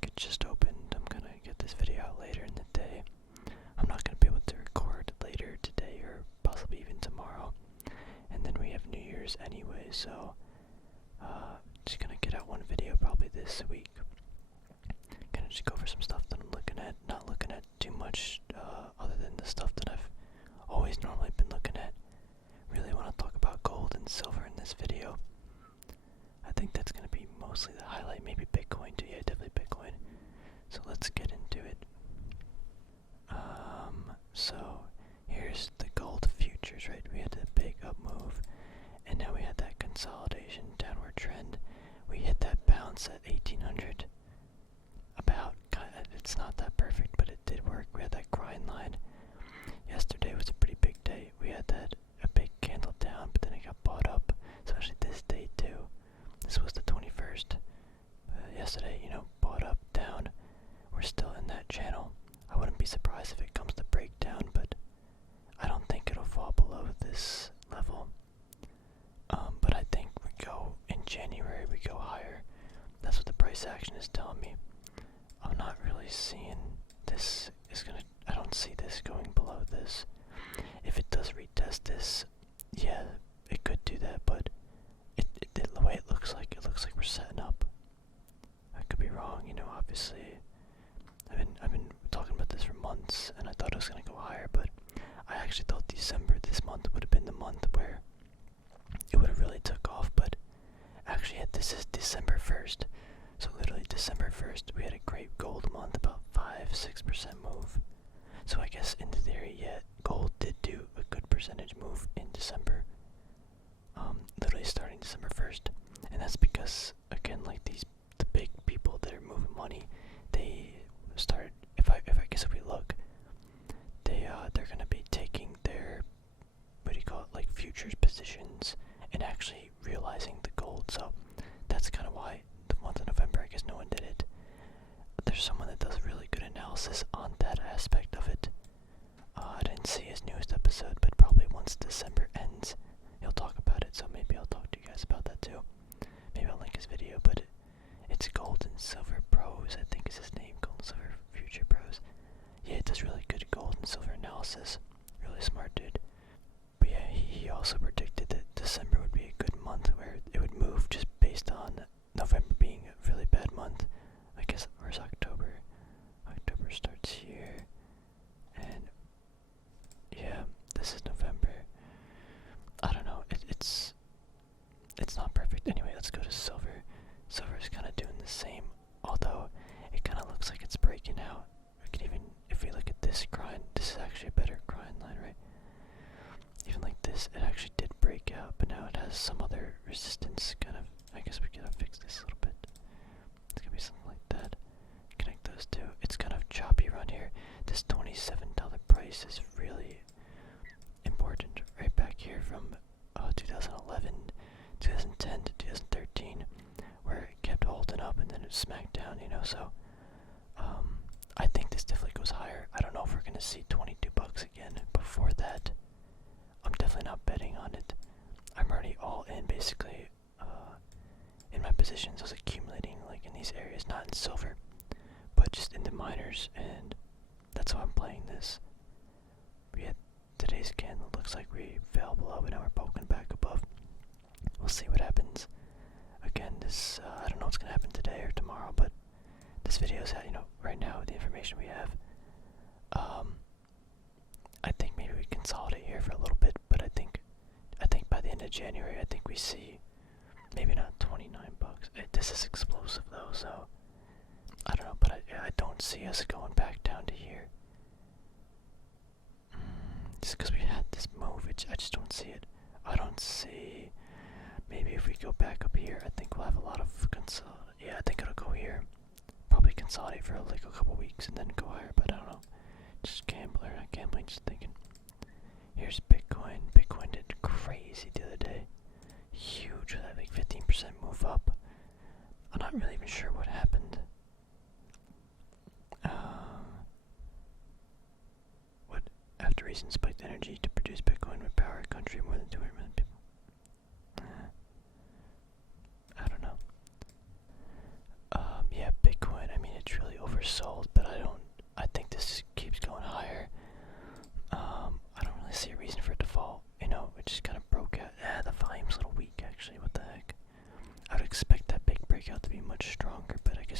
market just opened. I'm gonna get this video out later in the day. I'm not gonna be able to record later today or possibly even tomorrow. And then we have New Year's anyway, so just gonna get out one video probably this week. Gonna just go over some stuff that I'm looking at, not looking at too much other than the stuff that I've always normally been looking at. Really want to talk about gold and silver in this video. I think that's gonna be mostly the highlight, maybe Bitcoin too. Yeah, definitely Bitcoin. So let's get into it. So here's the gold futures, right? We had a big up move, and now we had that consolidation downward trend. We hit that bounce at 1800. It's not that perfect, but it did work. We had that grind line. Yesterday was a pretty big day. We had a big candle down, but then it got bought up. Especially this day too. This was the 21st. Yesterday, bought up, down. We're still in that channel. I wouldn't be surprised if it comes to breakdown, but I don't think it'll fall below this level. But I think in January we go higher. That's what the price action is telling me. I'm not really seeing I don't see this going below this. If it does retest this, yeah, it could do that, but the way it looks like we're setting up. I could be wrong, obviously. I've been talking about this for months, and I thought it was gonna go higher, but I actually thought December, this month, would have been the month where it would have really took off, but actually, this is December 1st. So literally December 1st, we had a great gold month, about 5-6% move. So I guess in theory, yeah, gold did do a good percentage move in December. Literally starting December 1st. And that's because, again, like the big people that are moving money, they started, if we look, they're gonna be taking their, like futures positions and actually realizing the gold. So that's kind of why the month of November, I guess no one did it. There's someone that does really good analysis on that aspect of it. I didn't see his newest episode, but probably once December ends, he'll talk about it. So maybe I'll talk to you guys about that too. Maybe I'll link his video, but it's Gold and Silver Pros, I think is his name. Gold and Silver Future Pros. Yeah, it does really good gold and silver analysis. Really smart dude. But yeah, he also predicted that December would be a good month where it would move just based on November being a really bad month. I guess, where's October? October starts here. And yeah, this is November. I don't know, it's not perfect. Anyway, let's go to silver. Silver is kind of doing the same, although it kind of looks like it's breaking out. We can even, if we look at this grind, this is actually a better grind line, right? Even like this, it actually did break out, but now it has some other resistance kind of. I guess we gotta fix this a little bit. It's gonna be something like that. Connect those two. It's kind of choppy around here. This $27 price is really important. Right back here from 2011, 2010 to 2013, where it kept holding up and then it smacked down, so I think this definitely goes higher. I don't know if we're gonna see $22 again before that. I'm definitely not betting on it. I'm already all in basically in my positions. I was accumulating like in these areas, not in silver, but just in the miners, and that's how I'm playing this. We had today's candle, looks like we fell below, but now we're poking back above. We'll see what happens. Again, this I don't know what's gonna happen today or tomorrow, but this video is right now with the information we have. I think maybe we consolidate here for a little bit, but I think by the end of January, I think we see maybe not $29. This is explosive though, so I don't know, but I don't see us going back down to here. Just because we had this move, I just don't see it. I don't see. Maybe if we go back up here, I think we'll have a lot of yeah, I think it'll go here. Probably consolidate for like a couple weeks and then go higher, but I don't know. Just not gambling, just thinking. Here's Bitcoin. Bitcoin did crazy the other day. Huge, like 15% move up. I'm not really even sure what happened. What? After reason spiked energy to produce Bitcoin would power a country more than 200 million people. I don't know. Yeah, Bitcoin, I mean, it's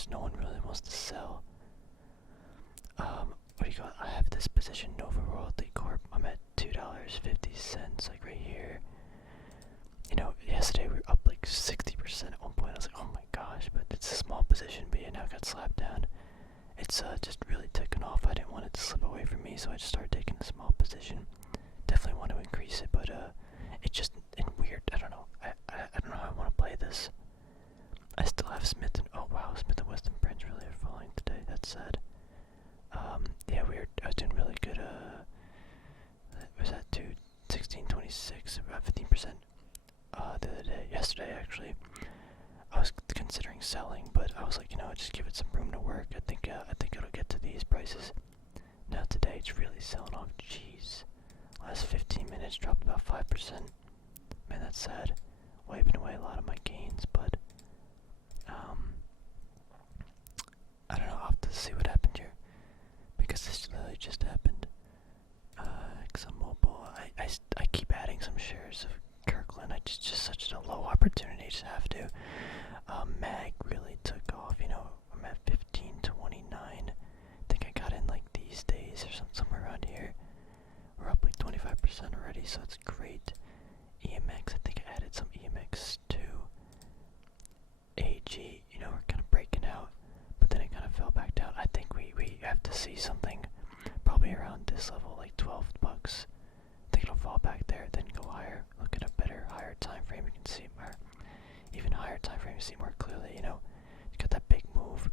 guess no one really wants to sell. What do you call it? I have this position, Nova Royalty Corp. I'm at $2.50, like right here. You know, yesterday we were up like 60% at one point. I was like, oh my gosh, but it's a small position, but yeah, now it got slapped down. It's just really taken off. I didn't want it to slip away from me, so I just started taking a small position. Definitely want to increase it, but it's just weird. I don't know. I don't know how I want to play this. I still have Smith and oh wow, Smith and Weston Prince really are falling today. That's sad. Yeah, I was doing really good. Was that 16.26, about 15%. The other day, yesterday actually, I was considering selling, but I was like, you know, just give it some room to work. I think it'll get to these prices. Now today it's really selling off. Jeez, last 15 minutes dropped about 5%. Man, that's sad. Wiping away a lot of my gains, but I don't know. I'll have to see what happened here because this literally just happened. ExxonMobil. I keep adding some shares of Kirkland. It's just such a low opportunity. Just have to. Mag really took off. You know, I'm at 15.29. I think I got in like these days or somewhere around here. We're up like 25% already, so it's great. EMX. I think I added some EMX too. AG. You know, we're kind of breaking out, but then it kind of fell back down. I think we have to see something probably around this level, like 12 bucks. I think it'll fall back there, then go higher. Look at a better, higher time frame. You can see more, even higher time frame. You see more clearly. You know, you got that big move.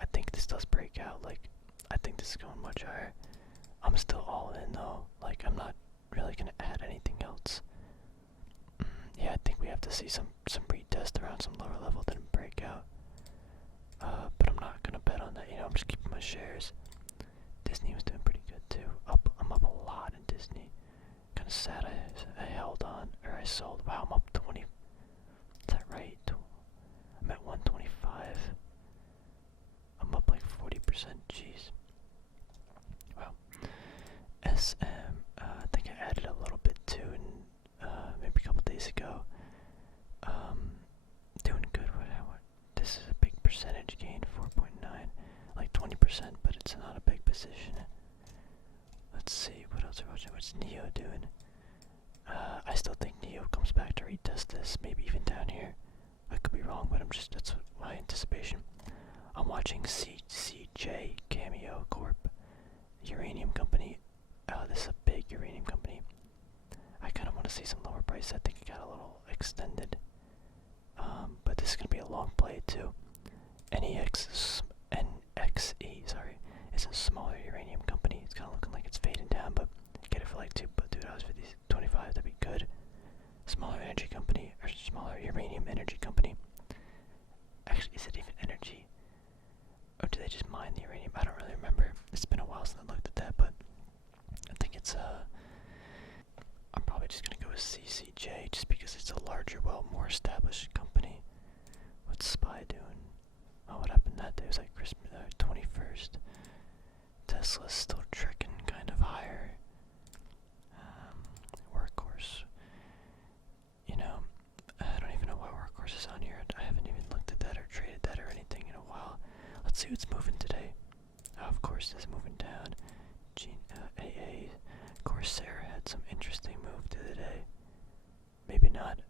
I think this does break out. Like, I think this is going much higher. I'm still all in though. Like, I'm not really gonna add anything else. Yeah, I think we have to see some retest around some lower level, then break out. But I'm not gonna bet on that. You know, I'm just keeping my shares. Disney was doing pretty good too. I'm up a lot in Disney. Kind of sad I held on, or I sold. Wow, I'm up 20. Is that right? I'm at 125. I'm up like 40%. Jeez. Wow. SM. I think I added a little bit too, and maybe a couple days ago. Doing good. This is a big percentage gain, 4.9, like 20%, but it's not a big position. Let's see, what else are we watching? What's Neo doing? I still think Neo comes back to retest this, maybe even down here. I could be wrong, but that's my anticipation. I'm watching CJ Cameo Corp, uranium company. This is a big uranium company. I kind of want to see some lower price. I think it got a little extended. But this is going to be a long play too. NXE, sorry, is a smaller uranium company. It's kind of looking like it's fading down, but get it for like $2.25, that'd be good. Smaller energy company, or smaller uranium energy company. Actually, is it even energy? Or do they just mine the uranium? I don't really remember. It's been a while since I looked at that, but I think it's I'm probably just gonna go with CCJ just because it's a larger, more established company. What's SPY doing? Oh, what happened that day? It was like Christmas, 21st. Tesla's still tricking kind of higher. Workhorse. You know, I don't even know why Workhorse is on here. I haven't even looked at that or traded that or anything in a while. Let's see what's moving today. Oh, of course, it's moving down. AA. Corsair had some interesting move the other day. Maybe not.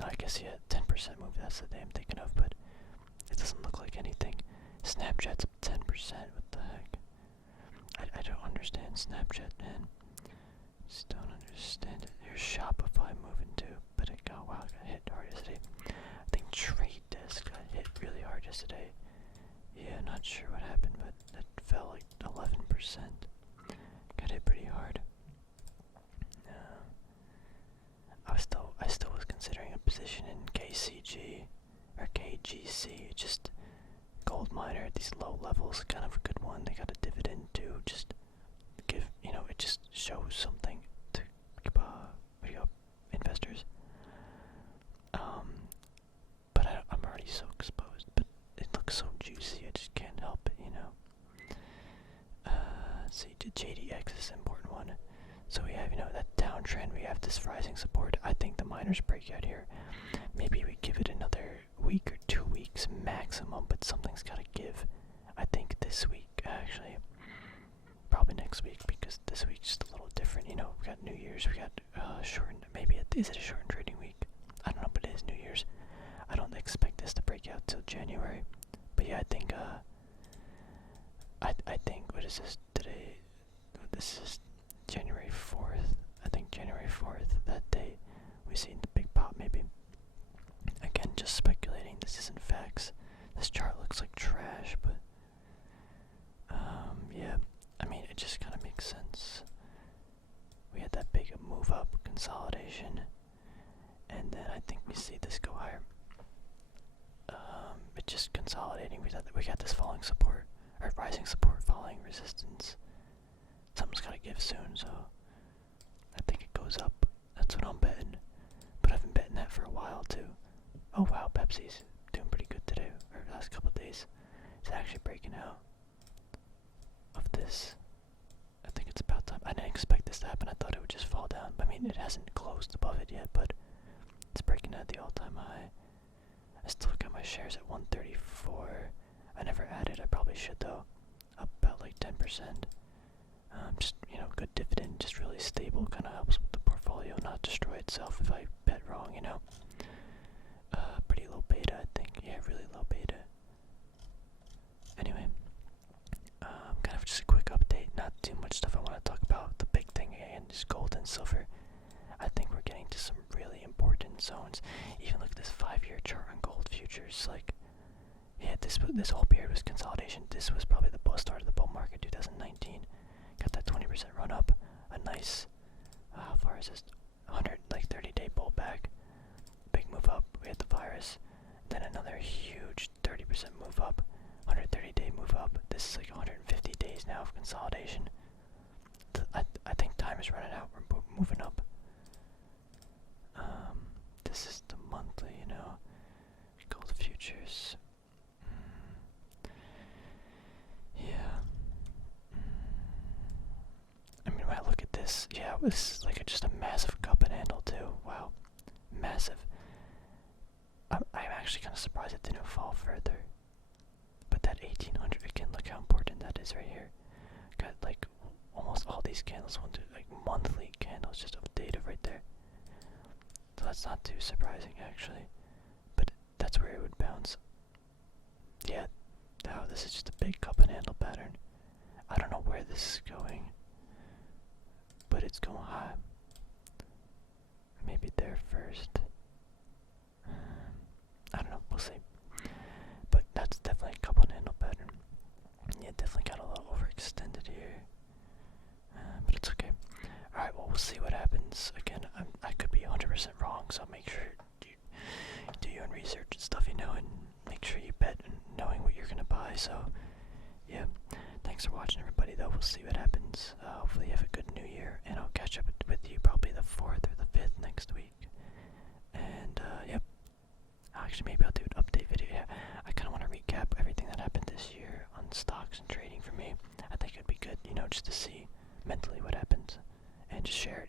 I guess he had 10% move. That's the day I'm thinking of, but it doesn't look like anything. Snapchat's up 10%. What the heck? I don't understand Snapchat, man. Just don't understand it. Here's Shopify moving too, but it got hit hard yesterday. I think Trade Desk got hit really hard yesterday. Yeah, not sure what happened, but it fell like 11%. Got hit pretty hard. I still was considering a position in KCG or KGC. Just gold miner at these low levels, kind of a good one. They got a dividend too. Just give, it just shows something to investors. But I'm already so exposed. But it looks so juicy. I just can't help it, See, JDX is an important one. So we have, that downtrend. We have this rising support. I think the miners break out here. Maybe we give it another week or 2 weeks max. maximum, but something's gotta give. I think this week, actually, probably next week, because this week's just a little different. You know, we got New Year's, we got shortened. Maybe is it a shortened trading week? I don't know, but it is New Year's. I don't expect this to break out till January. But yeah, I think I think, what is this today? This is January 4th. I think January 4th, that day, we see the big pop maybe. Again, just speculating. This isn't facts. This chart looks like trash, but yeah. I mean, it just kind of makes sense. We had that big move up consolidation, and then I think we see this go higher. It's just consolidating. We got this falling support, or rising support, falling resistance. Something's gotta give soon, so I think it goes up. That's what I'm betting. But I've been betting that for a while too. Oh wow, Pepsi's doing pretty good today, or the last couple of days. It's actually breaking out of this. I think it's about time. I didn't expect this to happen. I thought it would just fall down. I mean, it hasn't closed above it yet, but it's breaking out the all-time high. I still got my shares at 134. I never added. I probably should though. Up about like 10%. Just, you know, good dividend, just really stable. Kind of helps with the portfolio not destroy itself if I bet wrong, you know. Pretty low beta, I think. Yeah, really low beta. Anyway, kind of just a quick update. Not too much stuff I want to talk about. The big thing again is gold and silver. I think we're getting to some really important zones. Even look at this 5-year chart on gold futures. Like, yeah, this whole period was consolidation. This was probably the start of the bull market, 2019. Got that 20% run up. A nice, how far is this? 30-day pullback. Big move up. We had the virus. Then another huge 30% move up. 130-day move up. This is like 150 days now of consolidation. I think time is running out. We're moving up. This is the monthly, you know, gold futures. Yeah. I mean, when I look at this, yeah, it was like just a massive cup and handle too. Wow, massive. I'm actually kind of surprised it didn't fall further. But that 1800, again, look how important that is right here. Got like almost all these candles, like monthly candles, just of data right there. So that's not too surprising actually. But that's where it would bounce. Yeah, now this is just a big cup and handle pattern. I don't know where this is going, but it's going high. Maybe there first. I don't know, we'll see. But that's definitely a cup and handle pattern. Yeah, definitely got a little overextended here. But it's okay. Alright, well, we'll see what happens. Again, I could be 100% wrong, so make sure you do your own research and stuff, you know, and make sure you bet and knowing what you're gonna buy. So, yeah, thanks for watching, everybody, though. We'll see what happens. Hopefully you have a good new year, and I'll catch up with you probably the 4th or the 5th next week. And, yep. Actually, maybe I'll do an update video. Yeah, I kind of want to recap everything that happened this year on stocks and trading for me. I think it'd be good, you know, just to see mentally what happens and just share